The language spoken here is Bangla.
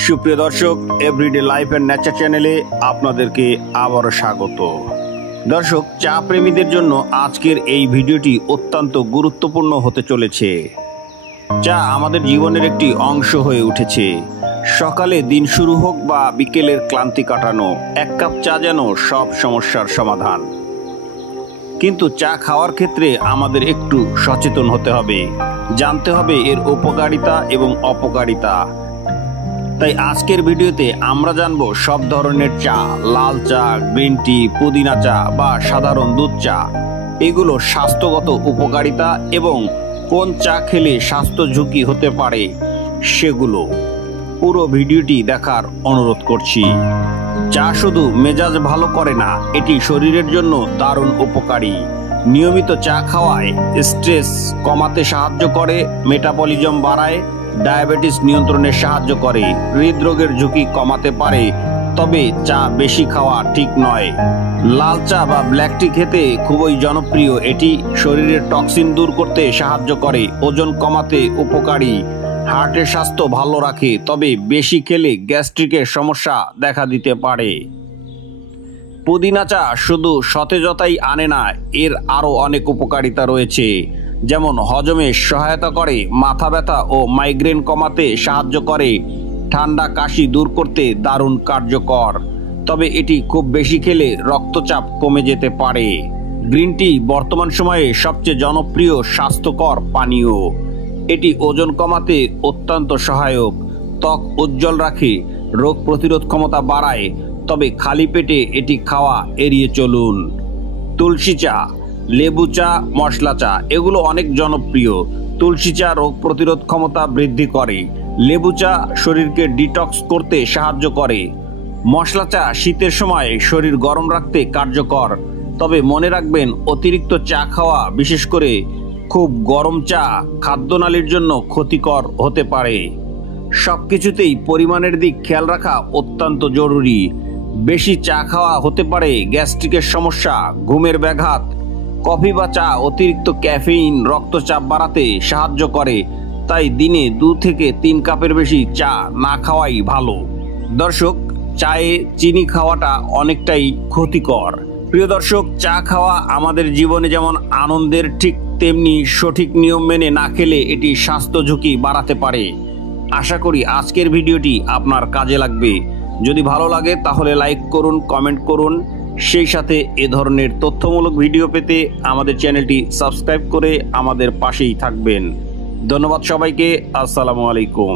সুপ্রিয় দর্শক, এভরিডে লাইফ এন্ড নেচার চ্যানেলে আপনাদেরকে আবারও স্বাগত। দর্শক, চা প্রেমীদের জন্য আজকের এই ভিডিওটি অত্যন্ত গুরুত্বপূর্ণ হতে চলেছে। চা আমাদের জীবনের একটি অংশ হয়ে উঠেছে। সকালে দিন শুরু হোক বা বিকেলের ক্লান্তি কাটানো, এক কাপ চা যেন সব সমস্যার সমাধান। কিন্তু চা খাওয়ার ক্ষেত্রে আমাদের একটু সচেতন হতে হবে, জানতে হবে এর উপকারিতা এবং অপকারিতা। তাই আজকের ভিডিওতে আমরা জানবো সব ধরনের চা, লাল চা, গ্রিন টি, পুদিনা চা বা সাধারণ দুধ চা, এগুলো স্বাস্থ্যগত উপকারিতা এবং কোন চা খেলে স্বাস্থ্য ঝুঁকি হতে পারে সেগুলো। পুরো ভিডিওটি দেখার অনুরোধ করছি। চা শুধু মেজাজ ভালো করে না, এটি শরীরের জন্য দারুণ উপকারী। নিয়মিত চা খাওয়ায় স্ট্রেস কমাতে সাহায্য করে, মেটাবলিজম বাড়ায়, ডায়াবেটিস নিয়ন্ত্রণে সাহায্য করে, হৃদরোগের ঝুঁকি কমাতে পারে। তবে চা বেশি খাওয়া ঠিক নয়। লাল চা বা ব্ল্যাক টি খেতে খুবই জনপ্রিয়। এটি শরীরের টক্সিন দূর করতে সাহায্য করে, ওজন কমাতে উপকারী, হার্টের স্বাস্থ্য ভালো রাখে। তবে বেশি খেলে গ্যাস্ট্রিকের সমস্যা দেখা দিতে পারে। পুদিনা চা শুধু সতেজতাই আনে না, এর আরও অনেক উপকারিতা রয়েছে। যেমন হজমে সহায়তা করে, মাথা ব্যথা ও মাইগ্রেন কমাতে সাহায্য করে, ঠান্ডা কাশি দূর করতে দারুণ কার্যকর। তবে এটি খুব বেশি খেলে রক্তচাপ কমে যেতে পারে। গ্রিন টি বর্তমান সময়ে সবচেয়ে জনপ্রিয় স্বাস্থ্যকর পানীয়। এটি ওজন কমাতে অত্যন্ত সহায়ক, ত্বক উজ্জ্বল রাখে, রোগ প্রতিরোধ ক্ষমতা বাড়ায়। তবে খালি পেটে এটি খাওয়া এড়িয়ে চলুন। তুলসী চা, লেবু চা, মশলা চা, এগুলো অনেক জনপ্রিয়। তুলসী চা রোগ প্রতিরোধ ক্ষমতা বৃদ্ধি করে, লেবু চা শরীরকে ডিটক্স করতে সাহায্য করে, মশলা চা শীতের সময় শরীর গরম রাখতে কার্যকর। তবে মনে রাখবেন, অতিরিক্ত চা খাওয়া, বিশেষ করে খুব গরম চা, খাদ্যনালীর জন্য ক্ষতিকর হতে পারে। সবকিছুতেই পরিমাণের দিক খেয়াল রাখা অত্যন্ত জরুরি। বেশি চা খাওয়া হতে পারে গ্যাস্ট্রিকের সমস্যা, ঘুমের ব্যাঘাত। কফি বা চা অতিরিক্ত ক্যাফেইন রক্তচাপ বাড়াতে সাহায্য করে। তাই দিনে 2 থেকে 3 কাপের বেশি চা না খাওয়াই ভালো। দর্শক, চায়ে চিনি খাওয়াটা অনেকটাই ক্ষতিকর। প্রিয় দর্শক, চা খাওয়া আমাদের জীবনে যেমন আনন্দের, ঠিক তেমনি সঠিক নিয়ম মেনে না খেলে এটি স্বাস্থ্য ঝুঁকি বাড়াতে পারে। আশা করি আজকের ভিডিওটি আপনার কাজে লাগবে। যদি ভালো লাগে তাহলে লাইক করুন, কমেন্ট করুন। সেই সাথে এ ধরনের তথ্যমূলক ভিডিও পেতে আমাদের চ্যানেলটি সাবস্ক্রাইব করে আমাদের পাশেই থাকবেন। ধন্যবাদ সবাইকে। আসসালামু আলাইকুম।